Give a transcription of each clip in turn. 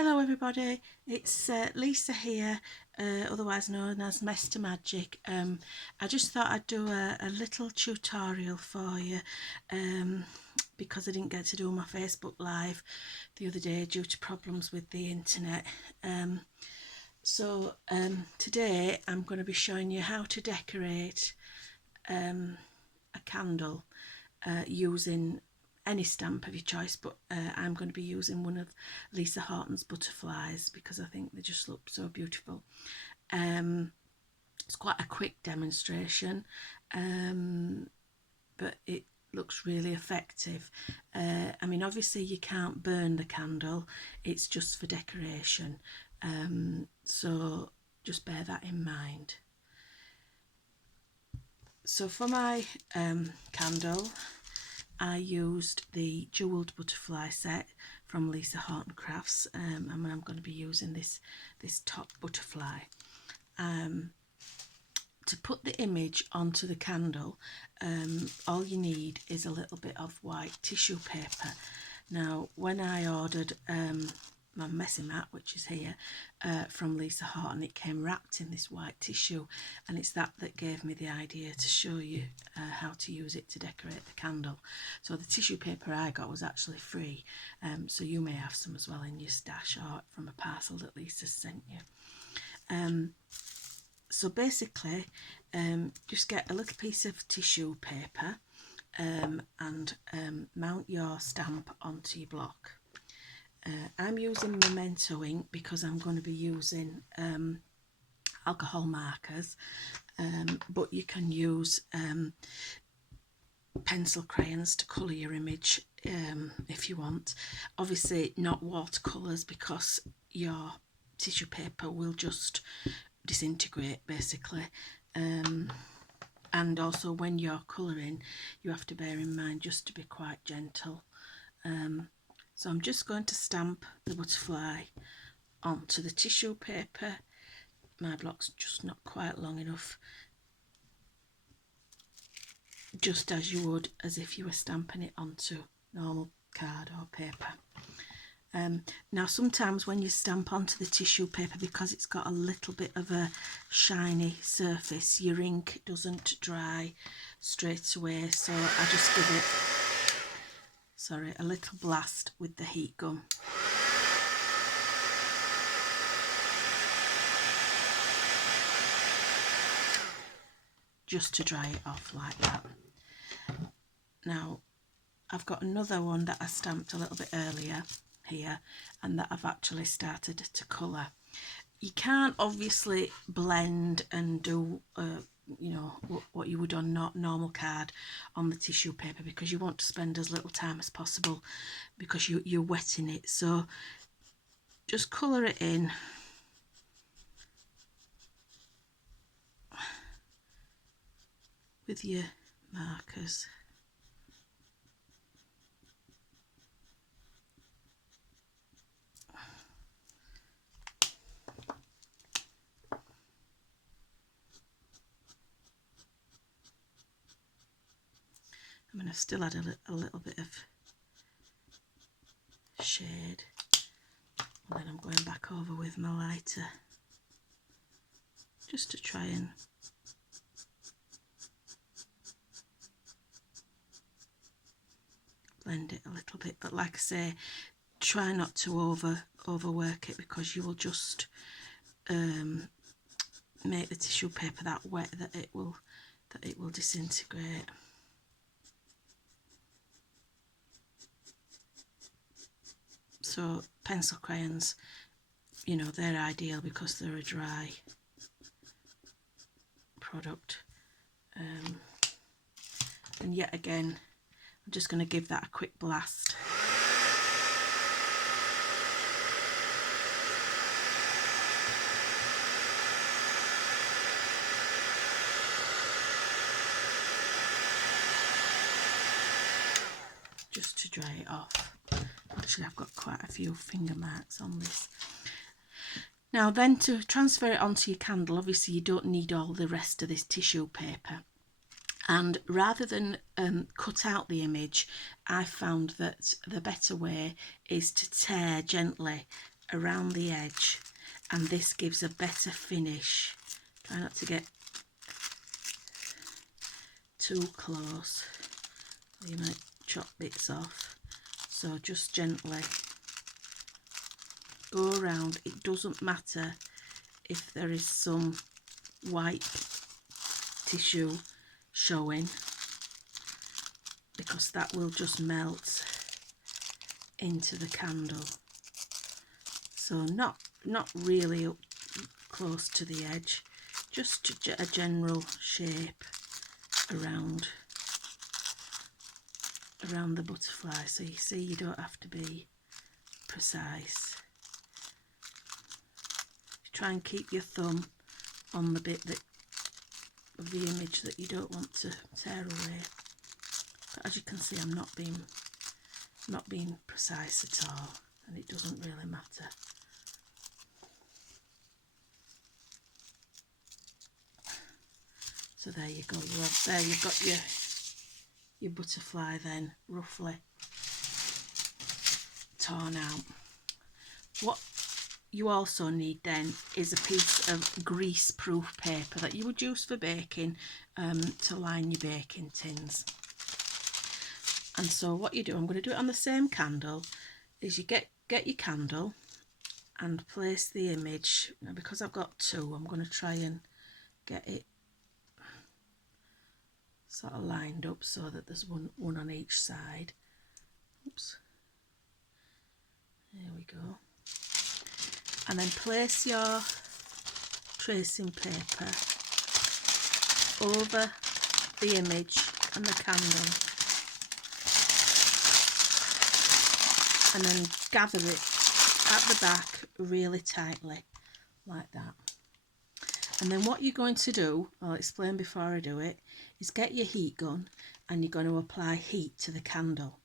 Hello everybody, it's Lisa here, otherwise known as Mester Magic. I just thought I'd do a little tutorial for you because I didn't get to do my Facebook Live the other day due to problems with the internet. So today I'm going to be showing you how to decorate a candle using any stamp of your choice, but I'm going to be using one of Lisa Horton's butterflies because I think they just look so beautiful. It's quite a quick demonstration, but it looks really effective. I mean, obviously you can't burn the candle, it's just for decoration, so just bear that in mind. So for my candle, I used the jewelled butterfly set from Lisa Horton Crafts, and I'm going to be using this top butterfly. To put the image onto the candle, all you need is a little bit of white tissue paper. Now, when I ordered my messy mat, which is here, from Lisa Horton, it came wrapped in this white tissue, and it's that gave me the idea to show you how to use it to decorate the candle. So the tissue paper I got was actually free, so you may have some as well in your stash or from a parcel that Lisa sent you. So basically, just get a little piece of tissue paper and mount your stamp onto your block. I'm using Memento ink because I'm going to be using alcohol markers, but you can use pencil crayons to colour your image if you want. Obviously not watercolours because your tissue paper will just disintegrate basically, and also when you're colouring you have to bear in mind just to be quite gentle. So I'm just going to stamp the butterfly onto the tissue paper. My block's just not quite long enough, just as you would as if you were stamping it onto normal card or paper. Now sometimes when you stamp onto the tissue paper, because it's got a little bit of a shiny surface, your ink doesn't dry straight away, so I just give it a little blast with the heat gun. Just to dry it off like that. Now I've got another one that I stamped a little bit earlier here and that I've actually started to colour. You can't obviously blend and do you know what you would on normal card on the tissue paper, because you want to spend as little time as possible because you're wetting it. So just colour it in with your markers. I mean, I've still had a little bit of shade, and then I'm going back over with my lighter just to try and blend it a little bit. But like I say, try not to overwork it because you will just make the tissue paper that wet that it will disintegrate. So pencil crayons, you know, they're ideal because they're a dry product. And yet again, I'm just going to give that a quick blast. Just to dry it off. Actually, I've got quite a few finger marks on this. Now then, to transfer it onto your candle, obviously you don't need all the rest of this tissue paper. And rather than cut out the image, I found that the better way is to tear gently around the edge, and this gives a better finish. Try not to get too close, you might chop bits off. So just gently go around. It doesn't matter if there is some white tissue showing, because that will just melt into the candle. So not really up close to the edge, just a general shape around the butterfly. So you see, you don't have to be precise. Try and keep your thumb on the bit that of the image that you don't want to tear away. But as you can see, I'm not being precise at all, and it doesn't really matter. So there you go. You've got your butterfly then roughly torn out. What you also need then is a piece of grease-proof paper that you would use for baking, to line your baking tins. And so what you do, I'm going to do it on the same candle, is you get your candle and place the image. Now, because I've got two, I'm going to try and get it sort of lined up so that there's one on each side. Oops. There we go. And then place your tracing paper over the image and the candle, and then gather it at the back really tightly like that. And then what you're going to do, I'll explain before I do it, is get your heat gun and you're going to apply heat to the candle.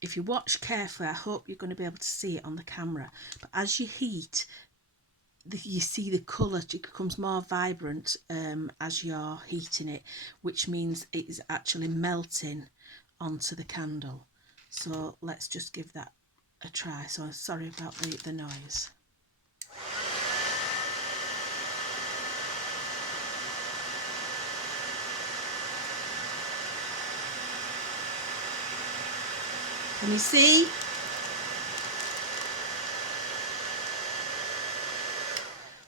If you watch carefully, I hope you're going to be able to see it on the camera, but as you heat, you see the colour, it becomes more vibrant as you're heating it, which means it is actually melting onto the candle. So let's just give that a try. So sorry about the noise. Can you see?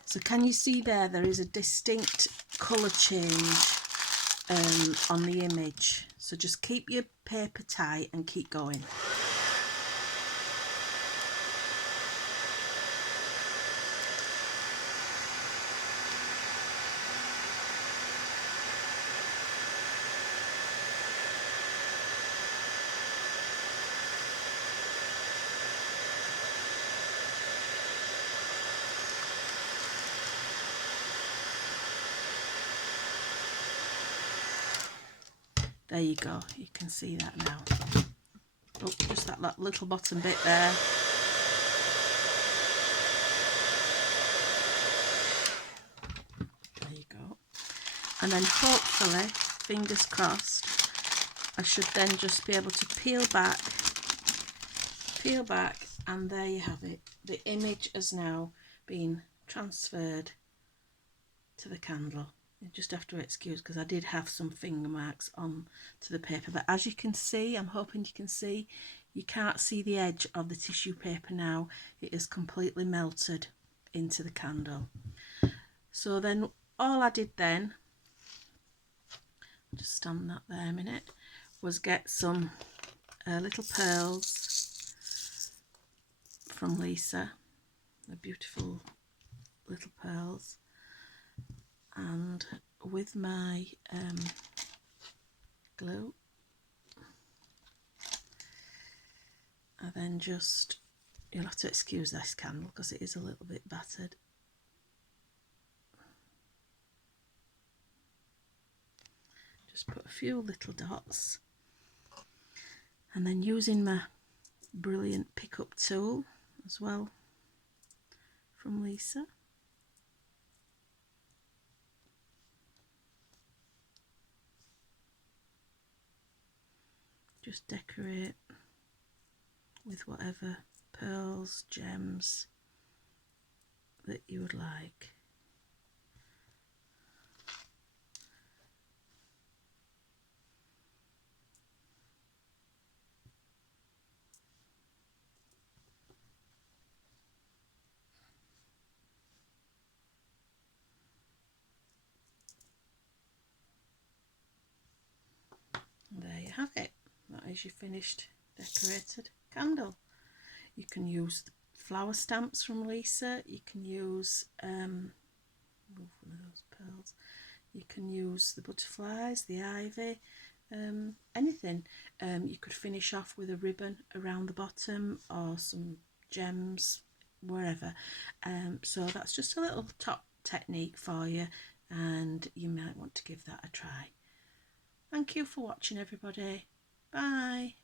So can you see there is a distinct colour change on the image. So just keep your paper tight and keep going. There you go, you can see that now. Oh, just that little bottom bit there. There you go. And then hopefully, fingers crossed, I should then just be able to peel back, and there you have it. The image has now been transferred to the candle. You just have to excuse, because I did have some finger marks on to the paper, but as you can see, I'm hoping you can see, you can't see the edge of the tissue paper now. It is completely melted into the candle. So then all I did then, just stand that there a minute, was get some little pearls from Lisa. They're beautiful little pearls. And with my glue, I then just, you'll have to excuse this candle because it is a little bit battered. Just put a few little dots, and then using my brilliant pickup tool as well from Lisa, just decorate with whatever pearls, gems that you would like. And there you have it. That is your finished decorated candle. You can use the flower stamps from Lisa. You can use move one of those pearls. You can use the butterflies, the ivy, anything. You could finish off with a ribbon around the bottom or some gems, wherever. So that's just a little top technique for you, and you might want to give that a try. Thank you for watching, everybody. Bye.